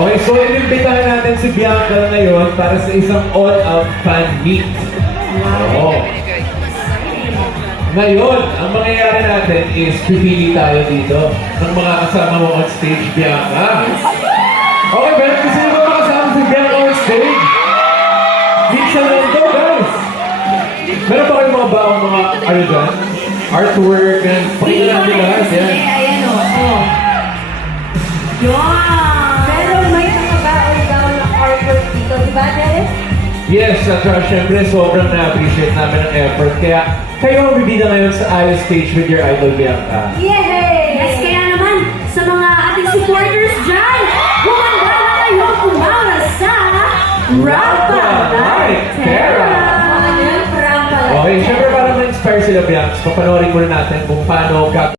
Okay, so inimbitahan natin si Bianca ngayon para sa isang all-out fan meet. Oo. Ngayon, ang mangyayari natin is pipili tayo dito ng mga kasama mo on stage, Bianca. Okay, pero gusto nyo ba makasama si Bianca on stage? Minsan lang ito, guys. Meron pa kayong mga baong mga, ano dyan? Artwork, and pakita natin lahat. Yan. Ayan o. Oh. Yun! Pero may mga baon daw na artwork dito, di ba, Des? Yes, at syempre sobrang na-appreciate namin ang effort. Kaya kayo ang bibida ngayon sa Idol Stage with your idol, Bianca. Yay! Yes, kaya naman, sa mga ating supporters dyan, humanda na kayo kumara sa Rampa Light Terra! Rampa Light Okay, syempre para ma-inspire sila, Bianca, papanoorin muna natin kung paano